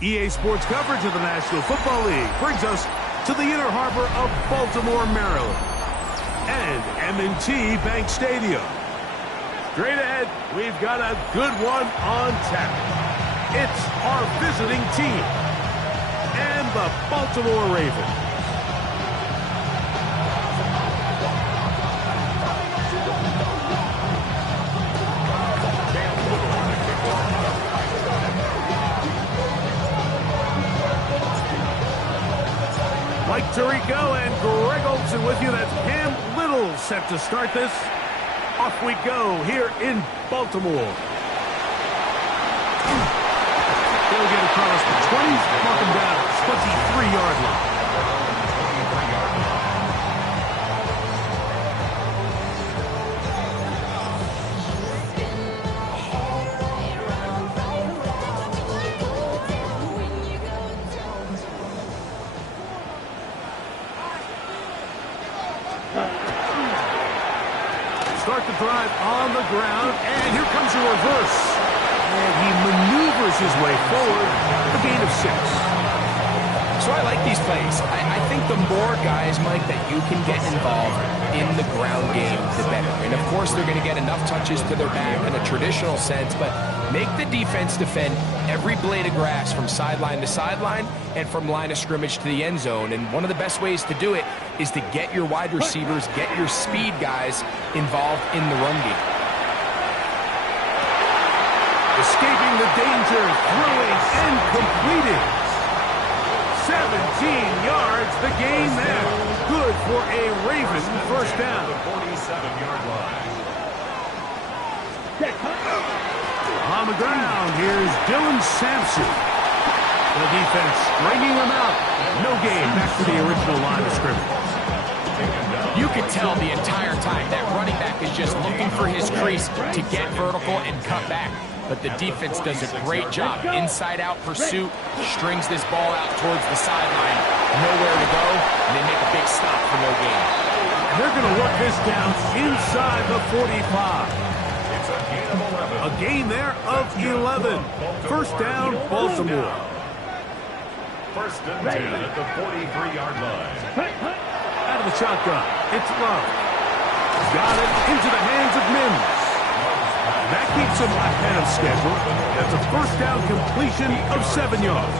EA Sports coverage of the National Football League brings us to the inner harbor of Baltimore, Maryland, and M&T Bank Stadium. Straight ahead, we've got a good one on tap. It's our visiting team and the Baltimore Ravens. Mike Tirico and Greg Olsen with you. That's Cam Little set to start this. Off we go here in Baltimore. They'll get across the 20, mark him down at the 23-yard line. Start the drive on the ground, and here comes a reverse. And he maneuvers his way forward, a gain of 6. So I like these plays. I think the more guys, Mike, that you can get involved in the ground game, the better. And of course, they're going to get enough touches to their back in a traditional sense, but make the defense defend every blade of grass from sideline to sideline and from line of scrimmage to the end zone. And one of the best ways to do it is to get your wide receivers, get your speed guys involved in the run game. Escaping the danger, throwing and completing. 17 yards, the gain there. Good for a Raven first down. The 47-yard line. On the ground, here's Dylan Sampson. The defense stringing him out. No gain, back to the original line of scrimmage. You can tell the entire time that running back is just looking for his crease to get vertical and cut back. But the defense does a great job. Inside-out pursuit, strings this ball out towards the sideline. Nowhere to go, and they make a big stop for no gain. They're going to work this down inside the 45. It's a gain of 11. A gain there of 11. First down, Baltimore. First and 10 at the 43-yard line. Out of the shotgun, it's Love. Got it into the hands of Mims. That keeps him ahead of schedule. That's a first down completion of 7 yards.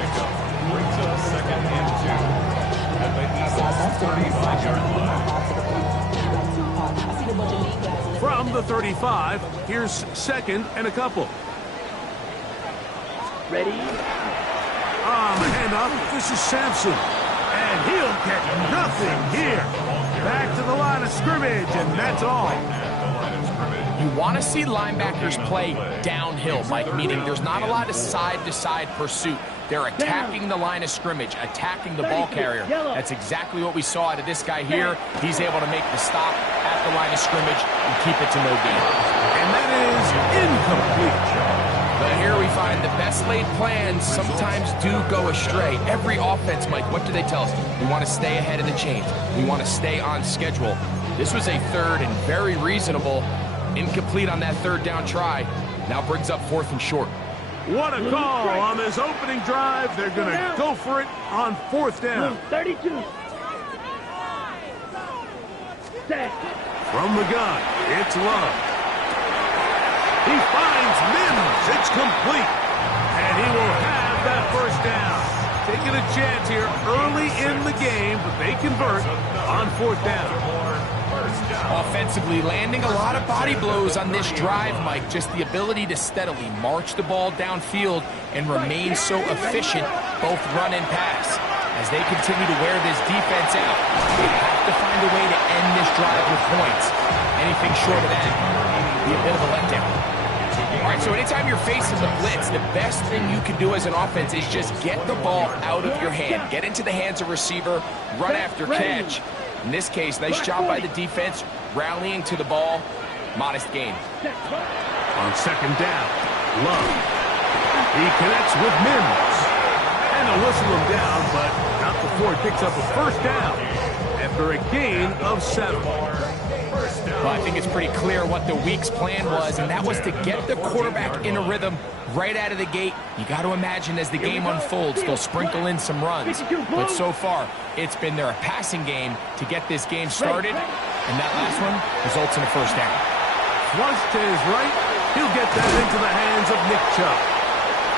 Brings up second and 2 at the Eagles' 35-yard line. From the 35, here's second and a couple. Ready? On the handoff, this is Sampson. And he'll get nothing here. Back to the line of scrimmage, and that's all. You want to see linebackers play downhill, Mike, meaning there's not a lot of side-to-side pursuit. They're attacking the line of scrimmage, attacking the ball carrier. That's exactly what we saw out of this guy here. He's able to make the stop at the line of scrimmage and keep it to no gain. And that is incomplete. But here we find the best laid plans sometimes do go astray. Every offense, Mike, what do they tell us? We want to stay ahead of the chains. We want to stay on schedule. This was a third and very reasonable. Incomplete on that third down try. Now brings up fourth and short. What a call on this opening drive. They're going to go for it on fourth down. 32. Set. From the gun, it's Love. He finds Mims. It's complete. And he will have that first down. Taking a chance here early in the game, but they convert on fourth down. Offensively, landing a lot of body blows on this drive, Mike. Just the ability to steadily march the ball downfield and remain so efficient, both run and pass. As they continue to wear this defense out, they have to find a way to end this drive with points. Anything short of that would be a bit of a letdown. All right, so anytime you're facing the blitz, the best thing you can do as an offense is just get the ball out of your hand. Get into the hands of receiver, run after catch. In this case, nice job by the defense, rallying to the ball. Modest gain. On second down, Love. He connects with Mims. And they'll whistle him down, but not before he picks up a first down after a gain of 7. Well, I think it's pretty clear what the week's plan was, and that was to get the quarterback in a rhythm right out of the gate. You got to imagine as the game unfolds, they'll sprinkle in some runs. But so far, it's been their passing game to get this game started, and that last one results in a first down. Flush to his right. He'll get that into the hands of Nick Chubb.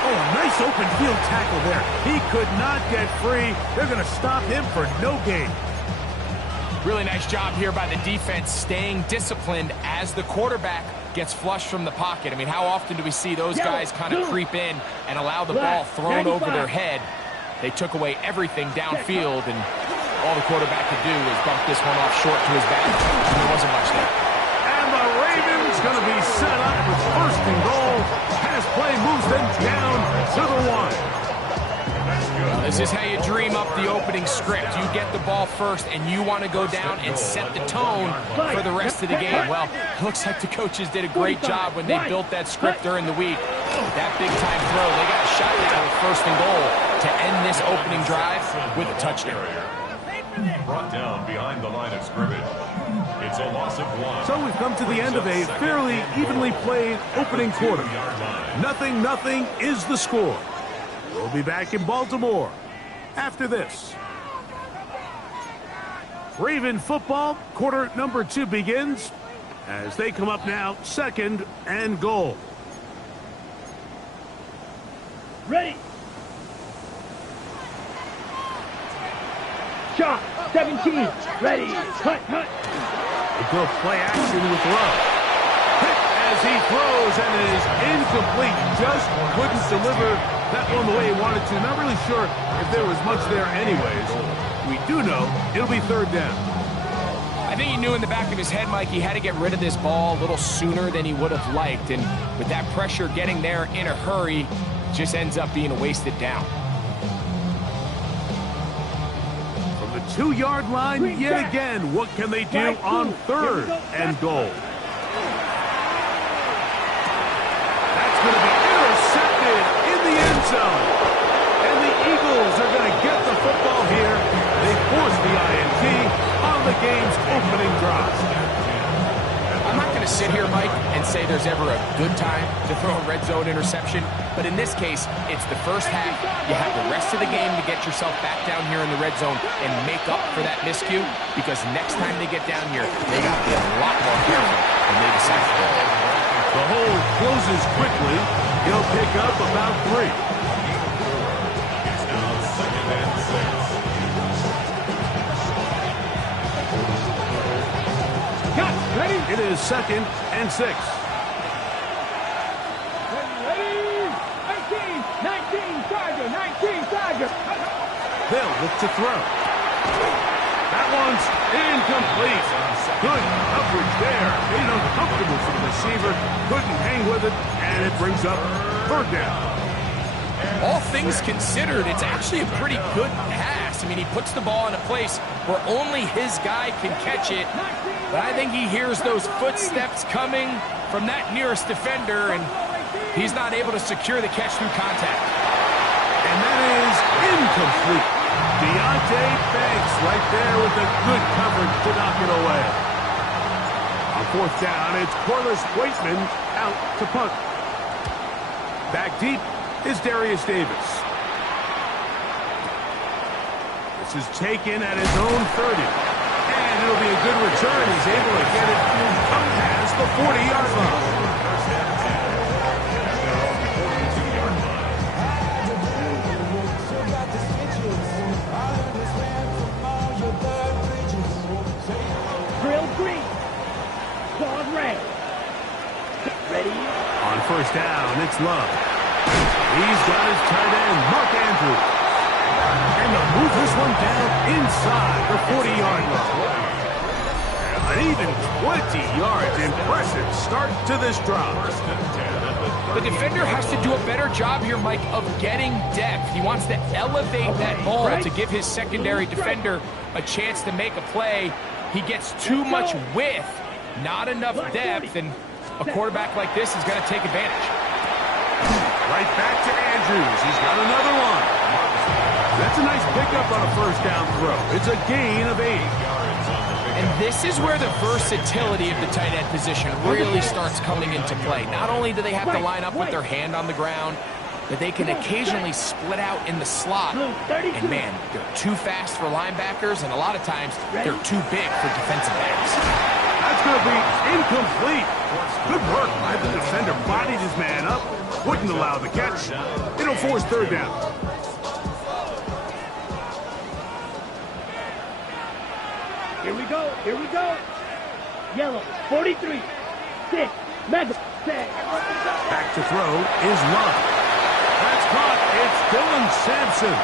Oh, a nice open field tackle there. He could not get free. They're going to stop him for no gain. Really nice job here by the defense staying disciplined as the quarterback gets flushed from the pocket. I mean, how often do we see those guys kind of creep in and allow the ball thrown over their head? They took away everything downfield, and all the quarterback could do was bump this one off short to his back. There wasn't much there. And the Ravens going to be set up with first and goal. Pass play moves them down to the 1. This is how you dream up the opening script. You get the ball first, and you want to go down and set the tone for the rest of the game. Well, it looks like the coaches did a great job when they built that script during the week. That big-time throw, they got a shot down with first and goal to end this opening drive with a touchdown. Brought down behind the line of scrimmage. It's a loss of 1. So we've come to the end of a fairly evenly played opening quarter. 0-0 is the score. We'll be back in Baltimore after this. Raven football, quarter number 2 begins as they come up now, second and goal. Ready. Shot. 17. Ready. Cut. A good play action with Love. Hit as he throws and it is incomplete. Just couldn't deliver that one the way he wanted to. Not really sure if there was much there anyways. We do know it'll be third down. I think he knew in the back of his head, Mike, he had to get rid of this ball a little sooner than he would have liked. And with that pressure getting there in a hurry, it just ends up being a wasted down. From the 2-yard line, yet again, what can they do on third and goal? That's going to be intercepted in the end zone. And the Eagles are going to get the football here. They force the INT on the game's opening drive. I'm not going to sit here, Mike, and say there's ever a good time to throw a red zone interception, but in this case, it's the first half. You have the rest of the game to get yourself back down here in the red zone and make up for that miscue, because next time they get down here, they got to be a lot more careful when they decide to throw. The hole closes quickly. He'll pick up about 3. It's now 2nd and 6. Ready? It is 2nd and 6. Ready. 19. Tiger. They'll look to throw. That one's incomplete. Good coverage there. Made uncomfortable for the receiver. Couldn't hang with it, and it brings up third down. All things considered, it's actually a pretty good pass. I mean, he puts the ball in a place where only his guy can catch it. But I think he hears those footsteps coming from that nearest defender, and he's not able to secure the catch through contact. And that is incomplete. Deontay Banks right there with the good coverage to knock it away. On fourth down, it's Corliss Waitman out to punt. Back deep is Darius Davis. This is taken at his own 30. And it'll be a good return. He's able to get it past the 40-yard line. Drill green. Claws red. Ready. On first down, it's Love. He's got his tight end, Mark Andrews. And to move this one down inside the 40-yard line. An even 20 yards. Impressive start to this drive. The defender has to do a better job here, Mike, of getting depth. He wants to elevate that ball to give his secondary defender a chance to make a play. He gets too much width, not enough depth, and a quarterback like this is going to take advantage. Right back to Andrews. He's got another one. That's a nice pickup on a first down throw. It's a gain of 8. And this is where the versatility of the tight end position really starts coming into play. Not only do they have to line up with their hand on the ground, but they can occasionally split out in the slot. And man, they're too fast for linebackers, and a lot of times they're too big for defensive backs. That's going to be incomplete. Good work by the defender. Bodied his man up. Wouldn't allow the catch. It'll force third down. Here we go. Here we go. Yellow. 43. 6. Mega. 6. Back to throw is Love. That's caught. It's Dylan Sampson.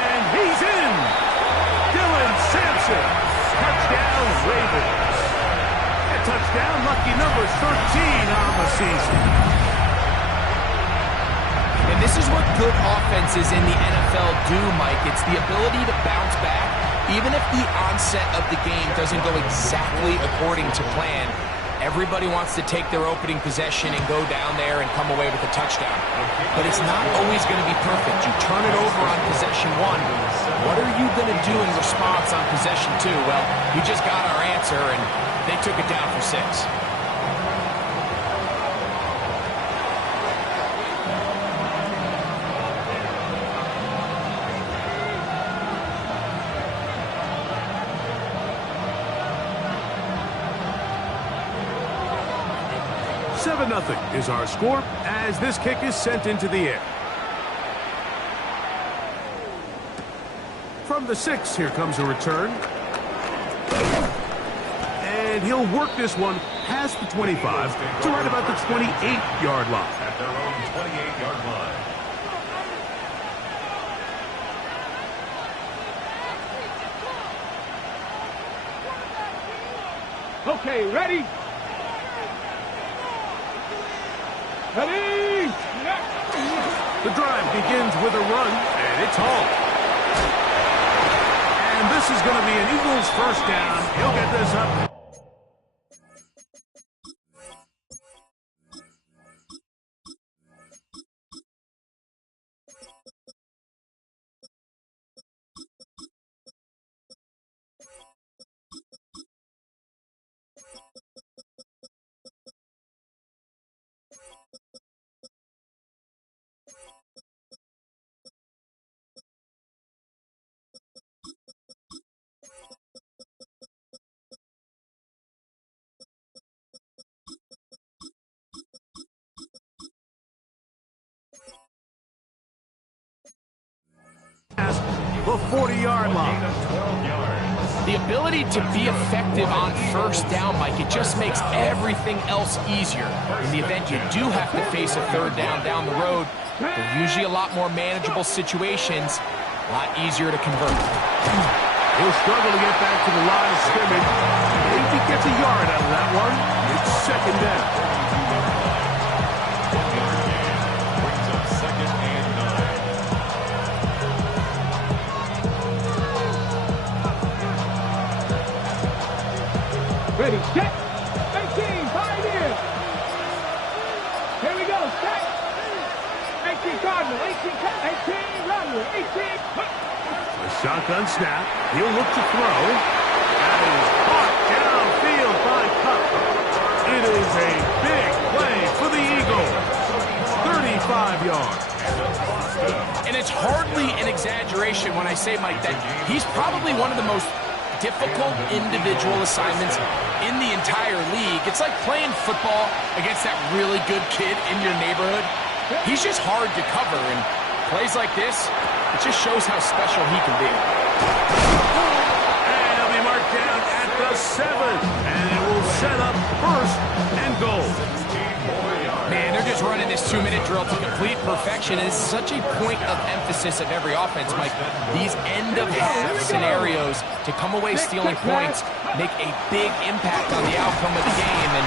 And he's in. Dylan Sampson. Touchdown, Ravens. A touchdown, lucky number 13 on the season. And this is what good offenses in the NFL do, Mike. It's the ability to bounce back, even if the onset of the game doesn't go exactly according to plan. Everybody wants to take their opening possession and go down there and come away with a touchdown. But it's not always going to be perfect. You turn it over on possession 1. What are you going to do in response on possession 2? Well, we just got our answer, and they took it down for 6. Nothing is our score as this kick is sent into the air. From the 6, here comes a return. And he'll work this one past the 25 to right about the 28-yard line. At their own 28-yard line. Okay, ready? Ready? The drive begins with a run, and it's hauled. And this is going to be an Eagles first down. He'll get this up. The 40-yard line. The ability to be effective on first down, Mike, it just makes everything else easier. In the event you do have to face a third down the road, they're usually a lot more manageable situations, a lot easier to convert. He'll struggle to get back to the line of scrimmage. Maybe gets a yard out of that one. It's second down. Ready, set, 18, 5 years. Here we go, set. 18 Cardinal, 18 Runner, 18. A shotgun snap. He'll look to throw. That is caught downfield by Kupp. It is a big play for the Eagles. 35 yards. And it's hardly an exaggeration when I say, Mike, that he's probably one of the most difficult individual assignments in the entire league. It's like playing football against that really good kid in your neighborhood. He's just hard to cover, and plays like this, it just shows how special he can be. And he'll be marked down at the 7, and it will set up first and goal. Man, they're just running this 2-minute drill to complete perfection. It's such a point of emphasis of every offense, Mike. These end-of-half scenarios to come away stealing points make a big impact on the outcome of the game, and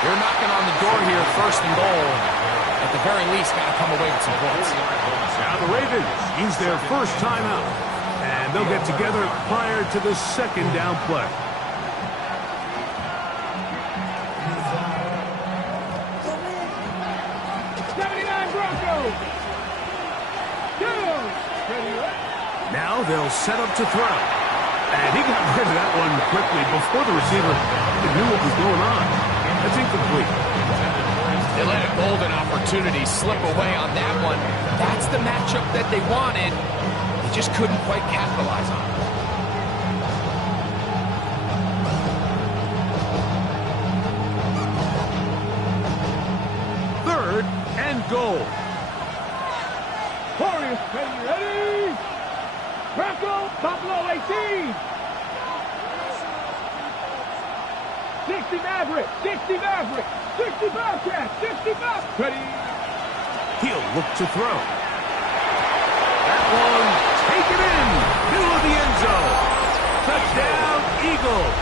they're knocking on the door here, first and goal. At the very least, got to come away with some points. Now the Ravens use their first timeout, and they'll get together prior to the second down play. Now they'll set up to throw. And he got rid of that one quickly before the receiver even knew what was going on. That's incomplete. They let a golden opportunity slip away on that one. That's the matchup that they wanted. They just couldn't quite capitalize on it. Third and goal. Warriors, ready? Crackle, Buffalo 18. 60 Maverick, 60 Maverick, 60 Bobcat, 60 Bobcat. Ready? He'll look to throw. That one taken in, middle of the end zone. Touchdown, Eagles.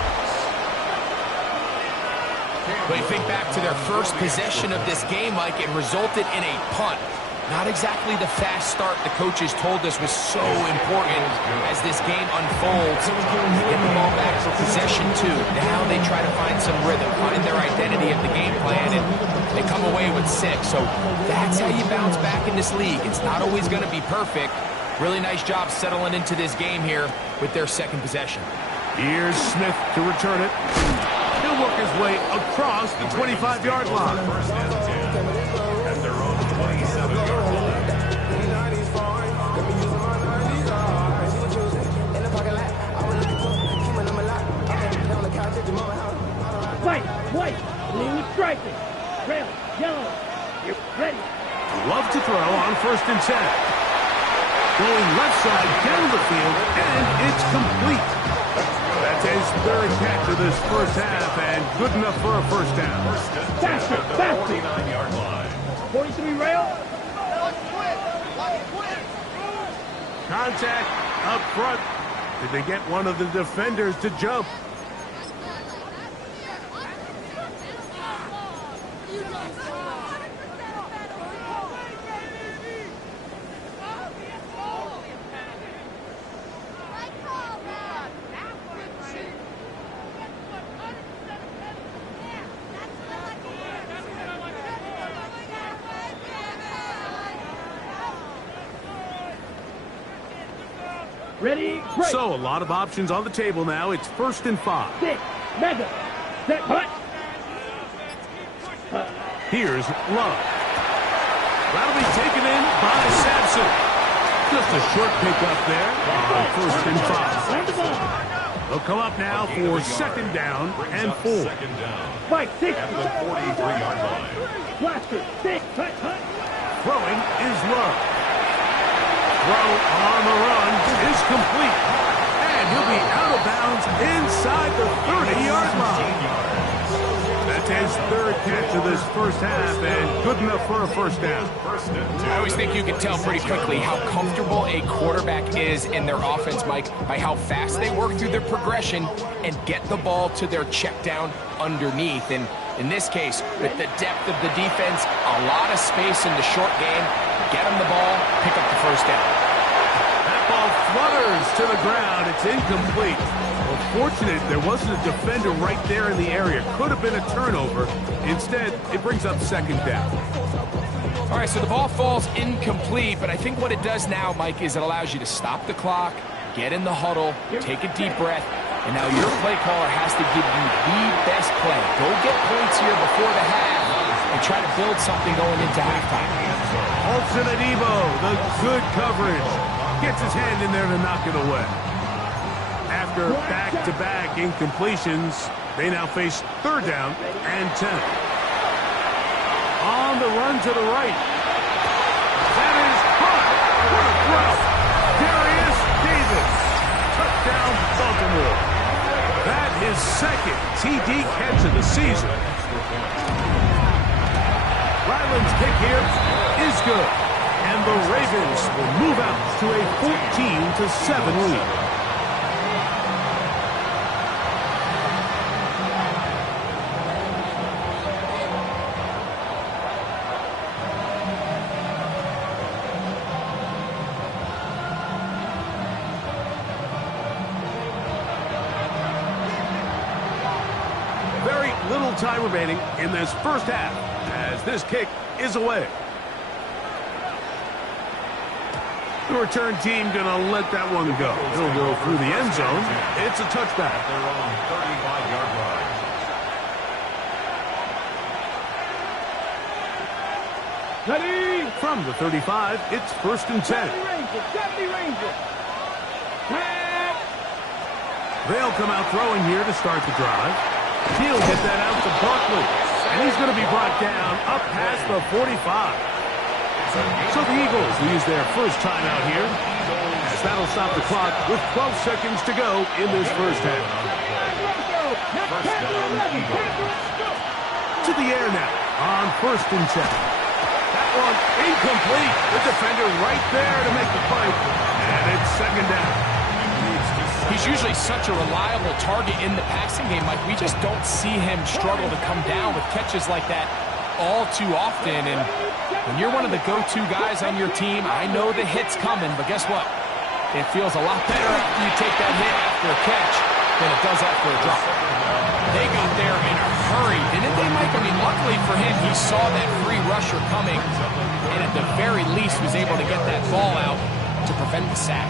But you think back to their first possession of this game, Mike, it resulted in a punt. Not exactly the fast start the coaches told us was so important as this game unfolds. They get the ball back for possession two. Now they try to find some rhythm, find their identity of the game plan, and they come away with 6. So that's how you bounce back in this league. It's not always going to be perfect. Really nice job settling into this game here with their second possession. Here's Smith to return it. He'll work his way across the 25-yard line. First and 10 at their own 27-yard line. White, blue striping, red, yellow. You're ready. Love to throw on first and 10. Going left side down the field, and it's complete. That's his third catch of this first half, and good enough for a first down. First and 10 Faster, at the faster. 49-yard line. 43 rail. Contact up front. Did they get one of the defenders to jump? Ready, break. So, a lot of options on the table now. It's first and 5. 6, mega, set, hut. Here's Love. That'll be taken in by Sampson. Just a short pickup there on first and 5. Land the ball. They'll come up now for second down and 4. Second down Fight, 6. at the 43-yard line. Blaster, 6, hut, hut. Throwing is Love. Throw on the run is complete. And he'll be out of bounds inside the 30-yard line. That's his third catch of this first half, and good enough for a first down. First and 10. I always think you can tell pretty quickly how comfortable a quarterback is in their offense, Mike, by how fast they work through their progression and get the ball to their check down underneath. And in this case, with the depth of the defense, a lot of space in the short game, get them the ball, pick up the first down. That ball flutters to the ground. It's incomplete. Well, fortunate there wasn't a defender right there in the area. Could have been a turnover. Instead, it brings up second down. All right, so the ball falls incomplete, but I think what it does now, Mike, is it allows you to stop the clock, get in the huddle, take a deep breath, and now your play caller has to give you the best play. Go get points here before the half and try to build something going into halftime. Olsen and Evo, the good coverage. Gets his hand in there to knock it away. After back-to-back incompletions, they now face third down and 10. On the run to the right. That is hot. What a throw. Darius Davis. Touchdown, Baltimore. That is second TD catch of the season. Ryland's kick here is good. And the Ravens will move out to a 14-7 lead. Very little time remaining in this first half as this kick is away. The return team going to let that one go. It'll go through the end zone. It's a touchback. At their own 35-yard line. Ready? From the 35, it's 1st and 10. 70 Rangers. Tag. They'll come out throwing here to start the drive. He'll get that out to Barkley. And he's going to be brought down up past the 45. So the Eagles will use their first timeout here, as that'll stop the clock with 12 seconds to go in this first half. To the air now on 1st and 10. That one incomplete. The defender right there to make the play. And it's 2nd down. He's usually such a reliable target in the passing game, Mike. We just don't see him struggle to come down with catches like that all too often. And when you're one of the go-to guys on your team, I know the hit's coming, but guess what? It feels a lot better after you take that hit after a catch than it does after a drop. They got there in a hurry, didn't they, Mike? I mean, luckily for him, he saw that free rusher coming, and at the very least was able to get that ball out to prevent the sack.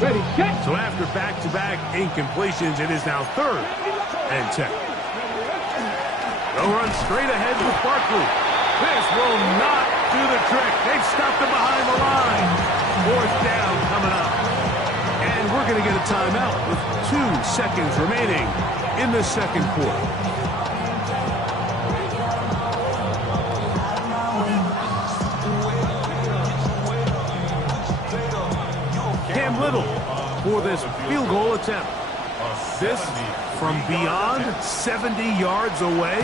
Ready, set. So after back-to-back incompletions, it is now 3rd and 10. They'll run straight ahead with Barkley. This will not do the trick. They've stopped him behind the line. 4th down coming up. And we're going to get a timeout with 2 seconds remaining in the second quarter. Cam Little for this field goal attempt. This from beyond 70 yards away.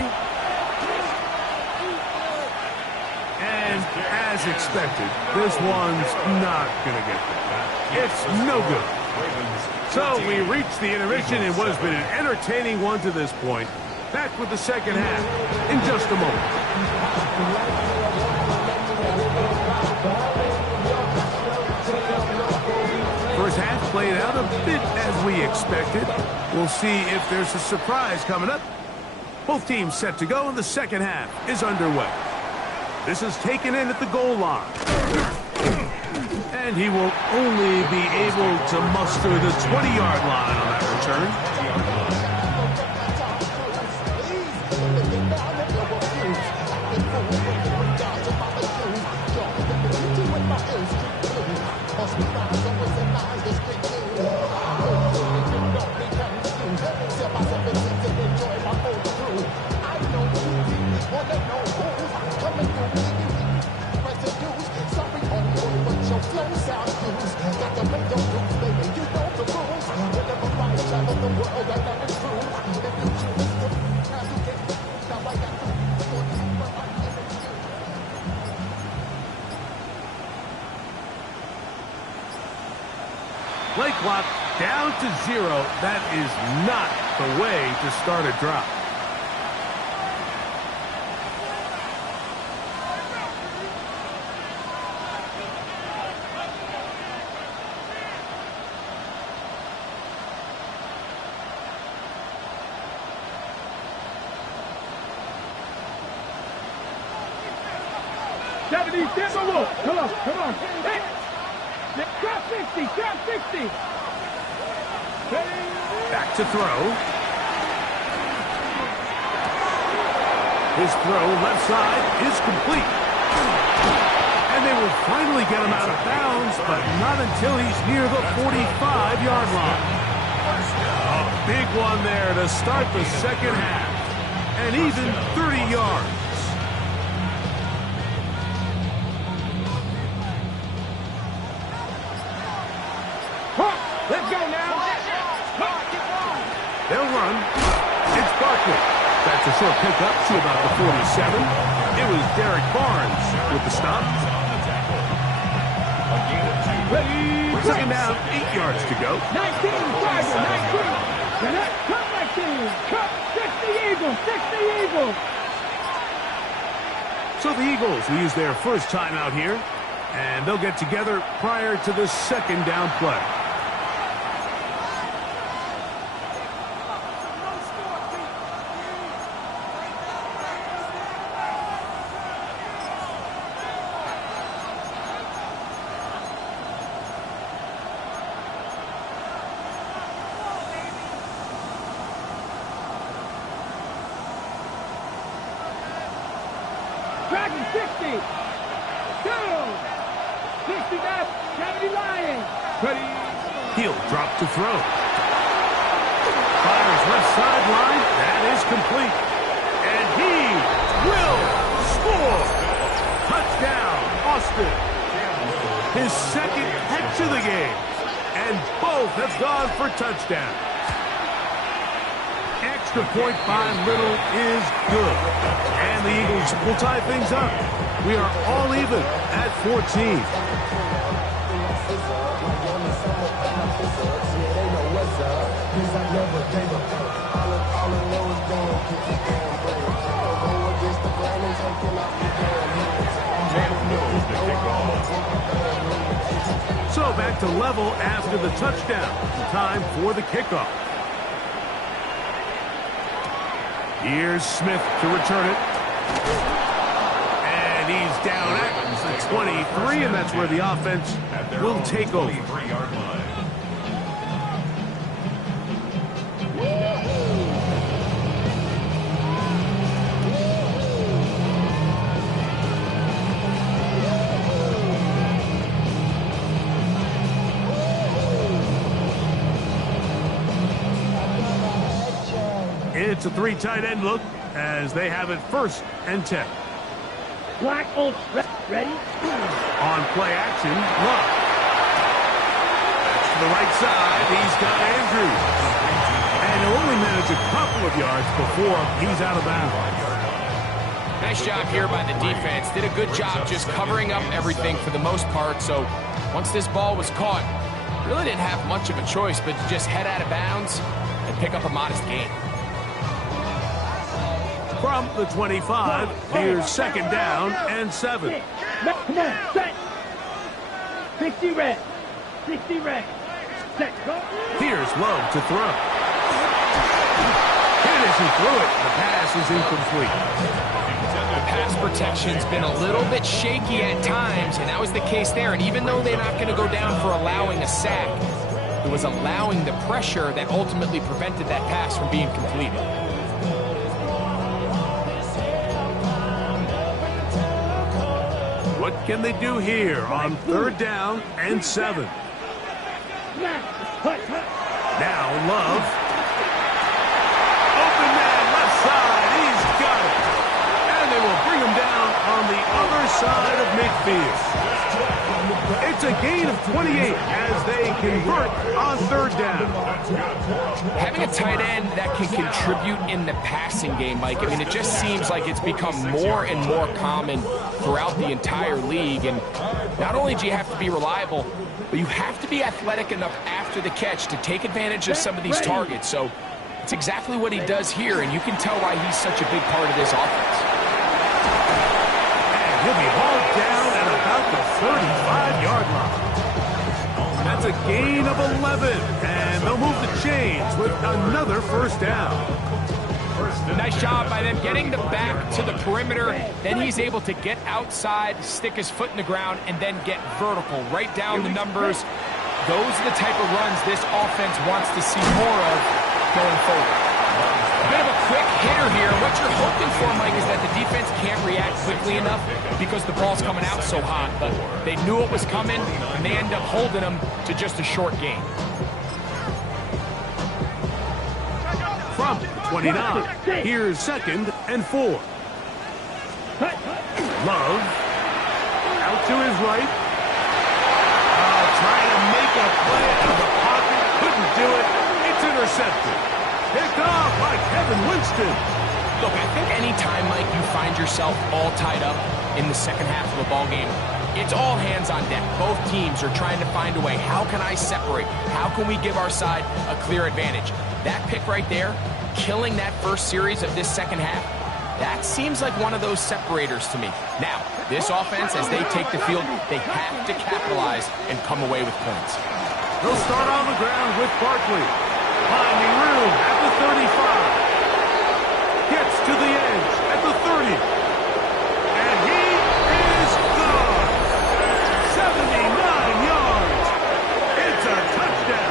And as expected, this one's not going to get there. It's no good. So we reached the intermission in what has been an entertaining one to this point. Back with the second half in just a moment. First half played out a bit as we expected. We'll see if there's a surprise coming up. Both teams set to go, and the second half is underway. This is taken in at the goal line. And he will only be able to muster the 20-yard line on that return. Play clock down to 0. That is not the way to start a drive. Come on. Hey. Drop 60. Back to throw. His throw left side is complete. And they will finally get him out of bounds, but not until he's near the 45-yard line. A big one there to start the second half. And even 30 yards. Let's go now. They'll run. It's Barkley. That's a short pickup to about the 47. It was Derek Barnes with the stop. Second down, 8 yards to go. 19, Tiger, 19. Come back team. Come, 60 Eagles. So the Eagles will use their first timeout here, and they'll get together prior to the second down play. Go! 60 left. 70 Lions. Ready. He'll drop to throw. Fires left sideline. That is complete. And he will score. Touchdown, Austin. His second catch of the game. And both have gone for touchdowns. Extra point by Little is good. And the Eagles will tie things up. We are all even at 14. So back to level after the touchdown. Time for the kickoff. Here's Smith to return it. And he's down at the 23, and that's where the offense will take over. It's a three tight end look as they have it 1st and 10. Black on ready. On play action, Love. To the right side, he's got Andrews. And he'll only manage a couple of yards before he's out of bounds. Nice job here by the defense. Did a good job just covering up everything for the most part. So once this ball was caught, really didn't have much of a choice but to just head out of bounds and pick up a modest gain. From the 25, here's 2nd down and 7. Come on, set. 60 red. 60 red. Set. Go. Here's Love to throw. And as he threw it, the pass is incomplete. The pass protection's been a little bit shaky at times, and that was the case there. And even though they're not going to go down for allowing a sack, it was allowing the pressure that ultimately prevented that pass from being completed. What can they do here on 3rd down and 7? Now Love. Open man, left side. He's got it. And they will bring him down on the other side of midfield. It's a gain of 28 as they convert on 3rd down. Having a tight end that can contribute in the passing game, Mike, I mean, it just seems like it's become more and more common throughout the entire league. And not only do you have to be reliable, but you have to be athletic enough after the catch to take advantage of some of these targets. So it's exactly what he does here, and you can tell why he's such a big part of this offense. And he'll be hauled down at about the 35-yard line. That's a gain of 11, and they'll move the chains with another 1st down. Nice job by them getting the back to the perimeter. Then he's able to get outside, stick his foot in the ground, and then get vertical. Right down the numbers. Those are the type of runs this offense wants to see more of going forward. A bit of a quick hitter here. What you're hoping for, Mike, is that the defense can't react quickly enough because the ball's coming out so hot. But they knew it was coming, and they end up holding them to just a short gain. From 29, here's 2nd and 4. Love, out to his right. Trying to make a play out of the pocket, couldn't do it. It's intercepted. Picked off by Kevin Winston. Look, I think anytime, Mike, you find yourself all tied up in the second half of a ball game, it's all hands on deck. Both teams are trying to find a way. How can I separate? How can we give our side a clear advantage? That pick right there, killing that first series of this second half, that seems like one of those separators to me. Now, this offense, as they take the field, they have to capitalize and come away with points. They'll start on the ground with Barkley. Finding room at the 35. Gets to the edge at the 30. And he is gone. 79 yards. It's a touchdown.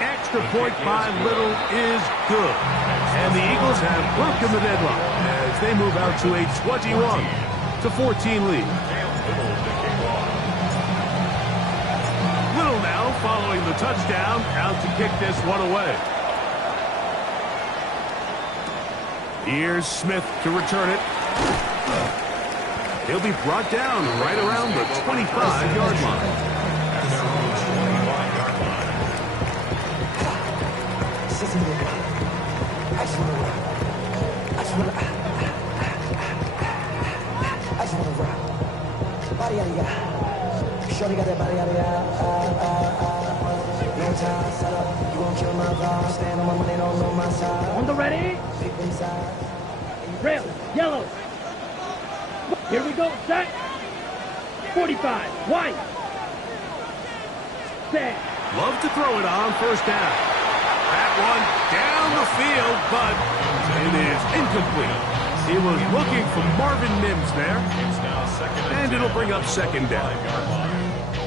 Extra point by Little is good. And the Eagles have broken the deadlock as they move out to a 21-14 lead. Little now following the touchdown, out to kick this one away. Here's Smith to return it. He'll be brought down right around the 25-yard line. Shorty got that body, no time, set up, you gon' kill my vibe. Stand on my money, don't know my side. On the ready. Big inside. Rail, yellow. Here we go, set. 45, white. Set. Love to throw it on first down. That one down the field, but it is incomplete. He was looking for Marvin Mims there. And it'll bring up second down.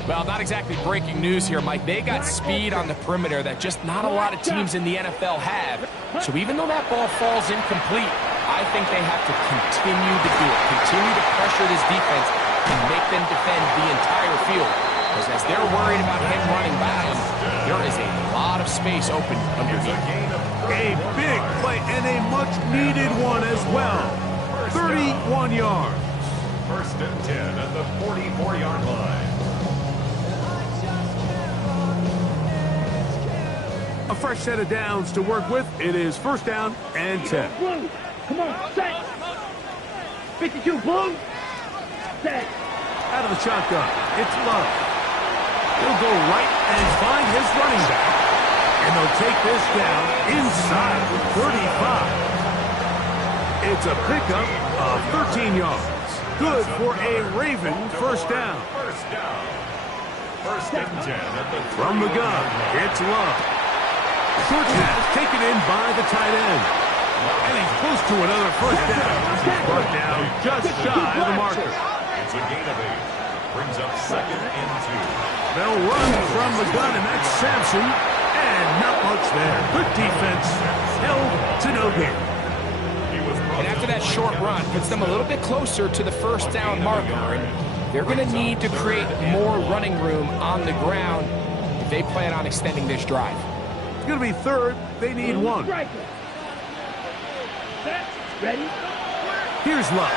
Well, not exactly breaking news here, Mike. They got speed on the perimeter that just not a lot of teams in the NFL have. So even though that ball falls incomplete, I think they have to continue to do it. Continue to pressure this defense and make them defend the entire field. Because as they're worried about him running by them, there is a lot of space open underneath. A big play and a much-needed one as well. 31 yards. First and 10 at the 44-yard line. A fresh set of downs to work with. It is first down and 10. Blue, come on, set. 52, blue. Set. Out of the shotgun, it's Love. He'll go right and find his running back. And they'll take this down inside the 35. It's a pickup of 13 yards. Good for a Raven first down. First down. First and 10 at the From the gun, it's Love. Short pass taken in by the tight end. And he's close to another first down. He's brought down just shy of the marker. It's a gain of 8. Brings up second and 2. They'll run from the gun, and that's Sampson. And not much there. Good defense. Held to no gain. And after that short run, puts them a little bit closer to the first down marker. And they're going to need to create more running room on the ground if they plan on extending this drive. It's going to be third. They need one. Set. Ready. Here's Love.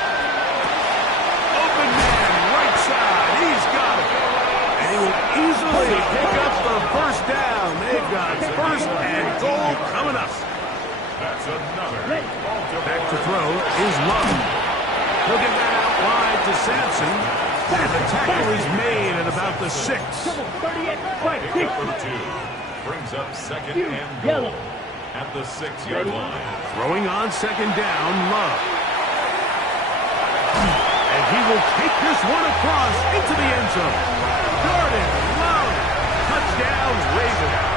Open man, right side. He's got it. And he will easily pick up the first down. They've got first and goal coming up. That's another. Back to throw is Love. He'll get that out wide to Sampson. And the tackle is made at about the 6. Come on, 38, right, Number 2 brings up second and goal at the 6-yard line. Throwing on second down, Love. And he will take this one across into the end zone. Jordan Love. Touchdown, Ravens.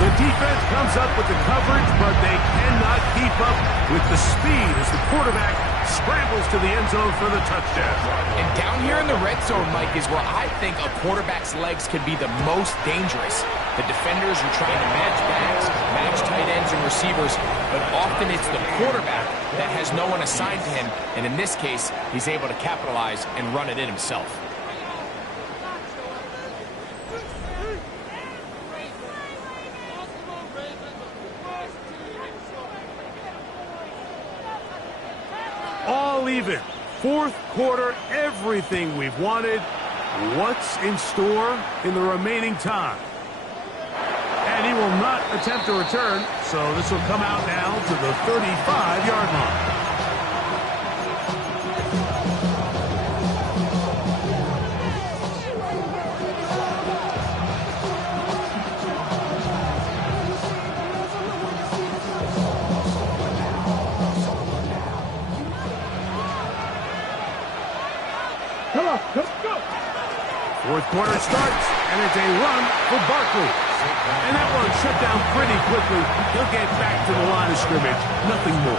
The defense comes up with the coverage, but they cannot keep up with the speed as the quarterback scrambles to the end zone for the touchdown. And down here in the red zone, Mike, is where I think a quarterback's legs could be the most dangerous. The defenders are trying to match backs, match tight ends and receivers, but often it's the quarterback that has no one assigned to him, and in this case, he's able to capitalize and run it in himself. All even. Fourth quarter, everything we've wanted. What's in store in the remaining time? And he will not attempt to return, so this will come out now to the 35-yard line. Come on, go. Fourth quarter starts, and it's a run for Barkley. And that one shut down pretty quickly. He'll get back to the line of scrimmage. Nothing more.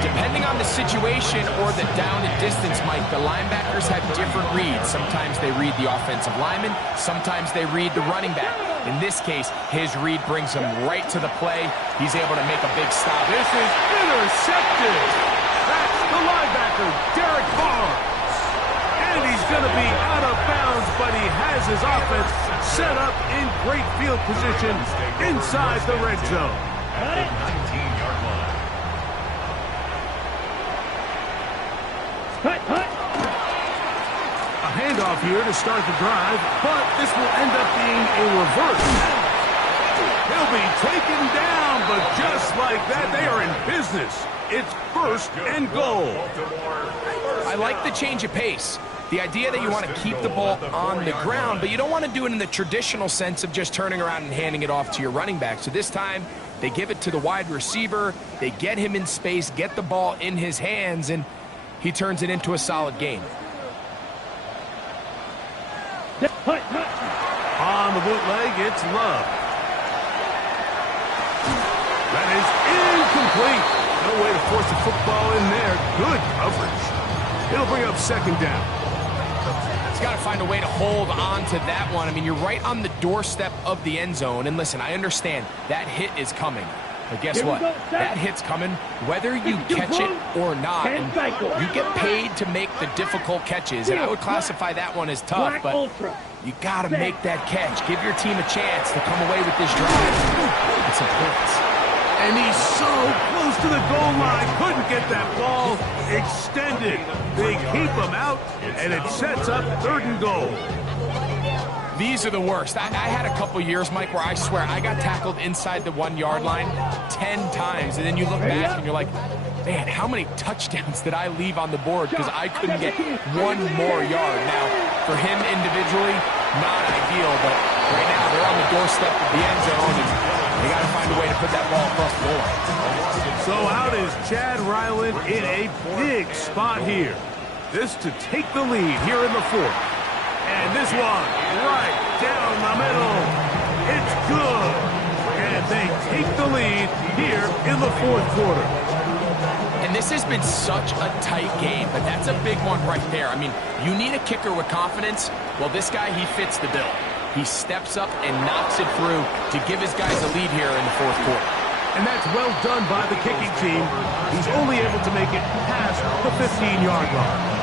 Depending on the situation or the down and distance, Mike, the linebackers have different reads. Sometimes they read the offensive lineman. Sometimes they read the running back. In this case, his read brings him right to the play. He's able to make a big stop. This is intercepted. That's the linebacker, Derek Carr. And he's going to be out of bounds, but he has his offense set up in great field position inside the red zone. At the 19-yard line. Cut. A handoff here to start the drive, but this will end up being a reverse. He'll be taken down, but just like that, they are in business. It's first and goal. I like the change of pace. The idea that you want to keep the ball on the ground, but you don't want to do it in the traditional sense of just turning around and handing it off to your running back. So this time, they give it to the wide receiver. They get him in space, get the ball in his hands, and he turns it into a solid game. On the bootleg, it's Love. That is incomplete. No way to force the football in there. Good coverage. It'll bring up second down. He's got to find a way to hold on to that one. I mean, you're right on the doorstep of the end zone. And listen, I understand that hit is coming. But guess what? That hit's coming whether you catch it or not. And you get paid to make the difficult catches. And I would classify that one as tough, but you got to make that catch. Give your team a chance to come away with this drive. It's some points. And he's so close to the goal line. Couldn't get that ball extended. They keep him out, and it sets up third and goal. These are the worst. I had a couple years, Mike, where I swear I got tackled inside the 1 yard line 10 times. And then you look back and you're like, man, how many touchdowns did I leave on the board because I couldn't get one more yard? Now, for him individually, not ideal, but right now they're on the doorstep of the end zone, and they got to find a way to put that ball across the goal line. So out is Chad Ryland in a big spot here. This to take the lead here in the fourth. And this one right down the middle. It's good. And they take the lead here in the fourth quarter. And this has been such a tight game, but that's a big one right there. I mean, you need a kicker with confidence. Well, this guy, he fits the bill. He steps up and knocks it through to give his guys a lead here in the fourth quarter. And that's well done by the kicking team. He's only able to make it past the 15-yard line.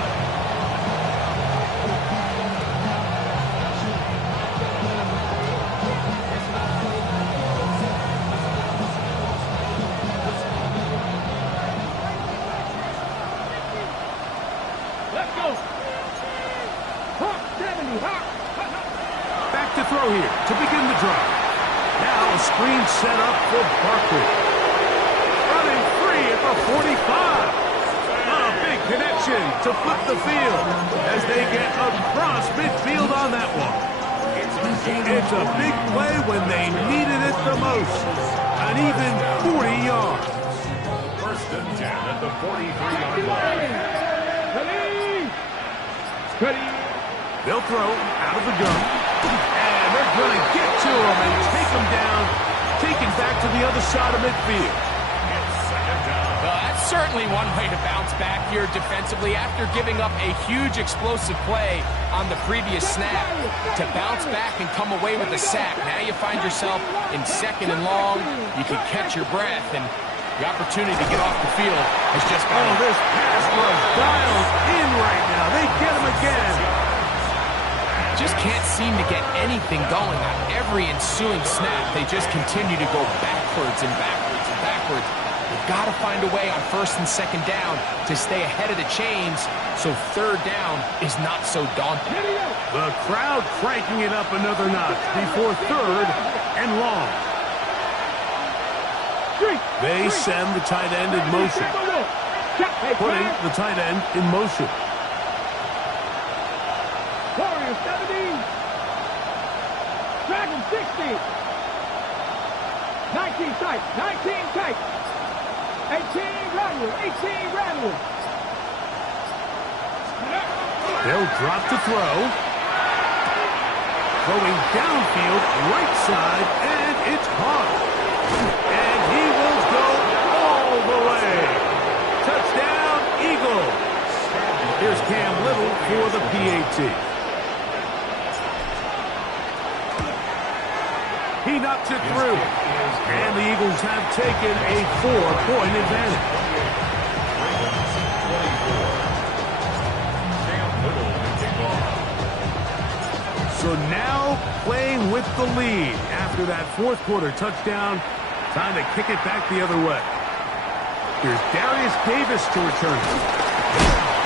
Back to throw here to begin the drive. Now a screen set up for Barkley. Running free at the 45. A big connection to flip the field as they get across midfield on that one. It's a big play when they needed it the most. An even 40 yards. First and 10 at the 43-yard line. They'll throw out of the gun. And they're going to get to him and take him down, taken back to the other side of midfield. Well, that's certainly one way to bounce back here defensively after giving up a huge explosive play on the previous snap. To bounce back and come away with a sack. Now you find yourself in second and long. You can catch your breath, and the opportunity to get off the field has just gone. Oh, this pass was dialed in right now. They get him again. Just can't seem to get anything going on every ensuing snap. They just continue to go backwards and backwards and backwards. You've got to find a way on first and second down to stay ahead of the chains so third down is not so daunting. The crowd cranking it up another notch before third and long. They send the tight end in motion. Putting the tight end in motion. Warrior 70. Dragon 60. 19 tight. 19 tight. 18 Radwood. 18 Radwood. They'll drop to throw. Going downfield, right side, and it's caught. And he will go all the way. Touchdown, Eagles. Here's Cam Little for the PAT. He knocks it through. And the Eagles have taken a 4-point advantage. So now playing with the lead after that fourth quarter touchdown. Time to kick it back the other way. Here's Darius Davis to return it.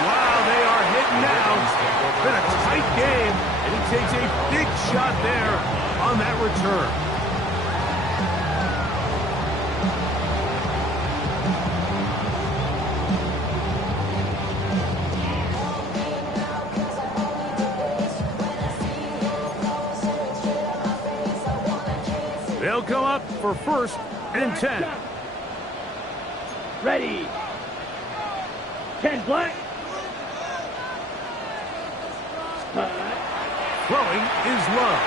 Wow, they are hitting now. It's been a tight game, and he takes a big shot there on that return. They'll come up for 1st and 10. Ready. 10 black. Throwing is Love.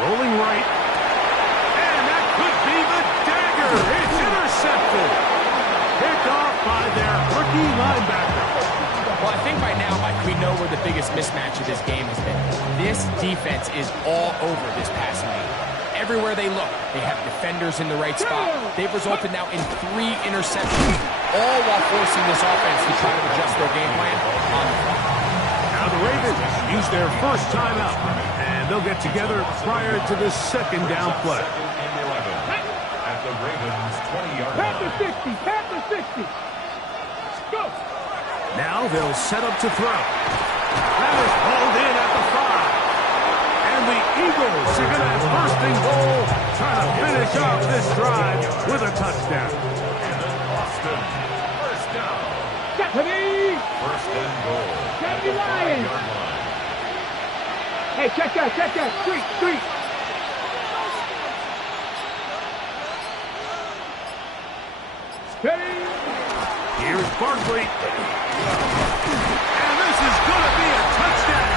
Rolling right. And that could be the dagger. It's intercepted. Picked off by their rookie linebacker. Well, I think by now, Mike, we know where the biggest mismatch of this game has been. This defense is all over this passing game. Everywhere they look, they have defenders in the right spot. They've resulted now in 3 interceptions, all while forcing this offense to try to adjust their game plan on the fly. Now the Ravens use their first timeout, and they'll get together prior to the second down play. At the Ravens 20-yard line. Panther 60, Panther 60. Go. Now they'll set up to throw. That is pulled in at the 5. And the Eagles are going to have 1st and goal, trying to finish off this drive with a touchdown. And then Austin. 1st down. Got to be. 1st and goal. Got to be At the Lions. 5-yard line. Hey, check that, check that. Street. Steady. Here's Barkley. And this is going to be a touchdown.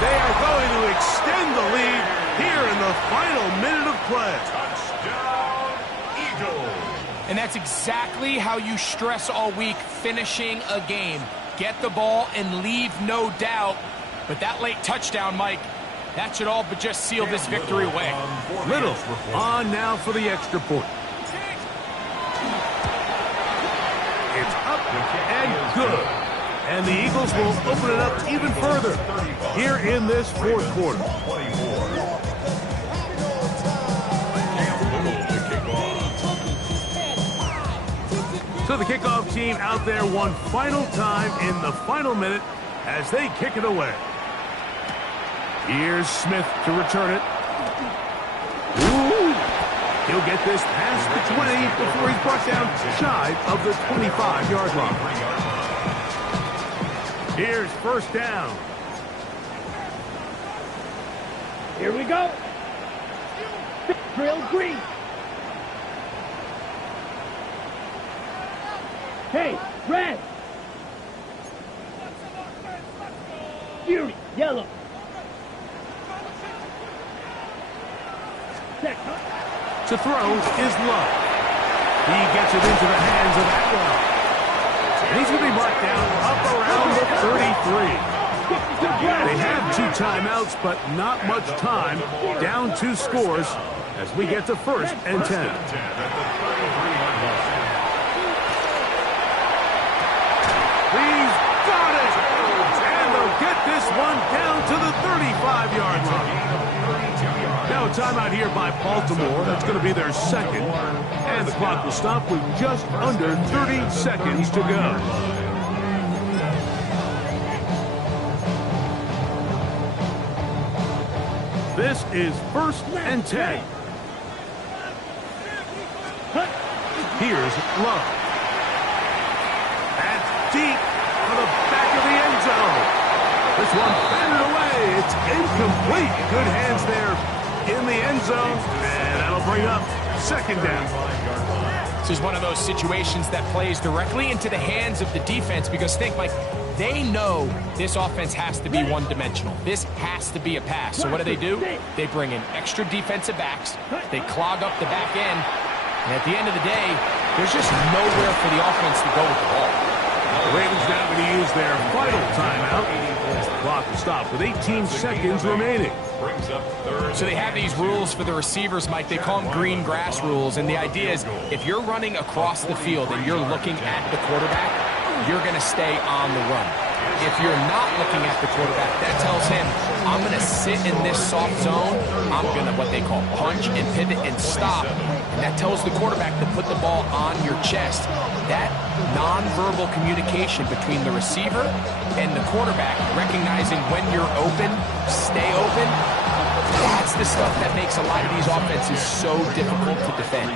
They are going to extend the lead here in the final minute of play. Touchdown, Eagles. And that's exactly how you stress all week, finishing a game. Get the ball and leave no doubt. But that late touchdown, Mike, that should all but just seal this victory away. Little on now for the extra point. It's up and good. And the Eagles will open it up even further here in this fourth quarter. 24. Cam Little to kick off. So the kickoff team out there one final time in the final minute as they kick it away. Here's Smith to return it. Ooh. He'll get this past the 20 before he's brought down shy of the 25-yard line. Here's 1st down. Here we go. Drill green. Hey, red. Fury, yellow. To throw is Love. He gets it into the hands of Atwell. And he's going to be marked down up around the 33. They have 2 timeouts, but not much time. Down 2 scores as we get to 1st and 10. At the 33-yard line. He's got it! And they'll get this one down to the 35-yard line. Now a timeout here by Baltimore. That's going to be their 2nd. And the clock will stop with just under 30 seconds to go. This is 1st and 10. Here's Love. That's deep to the back of the end zone. This one batted away. It's incomplete. Good hands there in the end zone. And that'll bring up 2nd down. This is one of those situations that plays directly into the hands of the defense because think, Mike, they know this offense has to be one-dimensional. This has to be a pass. So what do? They bring in extra defensive backs. They clog up the back end. And at the end of the day, there's just nowhere for the offense to go with the ball. The Ravens now going to use their final timeout as the clock will stop with 18 seconds remaining. So they have these rules for the receivers, Mike. They call them green grass rules. And the idea is if you're running across the field and you're looking at the quarterback, you're going to stay on the run. If you're not looking at the quarterback, that tells him, I'm going to sit in this soft zone. I'm going to, what they call, punch and pivot and stop. And that tells the quarterback to put the ball on your chest. That nonverbal communication between the receiver and the quarterback, recognizing when you're open, stay open, that's the stuff that makes a lot of these offenses so difficult to defend.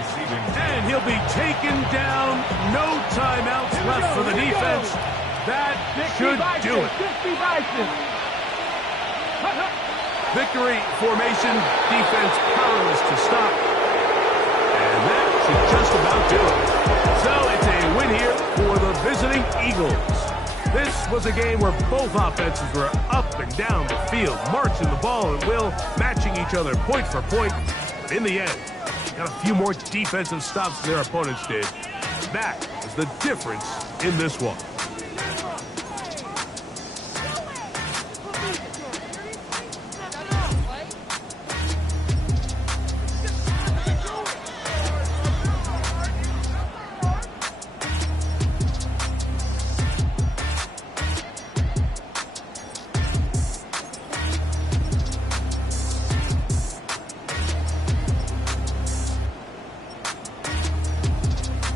And he'll be taken down. No timeouts left for the defense. That should do it. Victory formation, defense powerless to stop. And that should just about do it. So it's a win here for the visiting Eagles. This was a game where both offenses were up and down the field, marching the ball at will, matching each other point for point. But in the end, got a few more defensive stops than their opponents did. That is the difference in this one.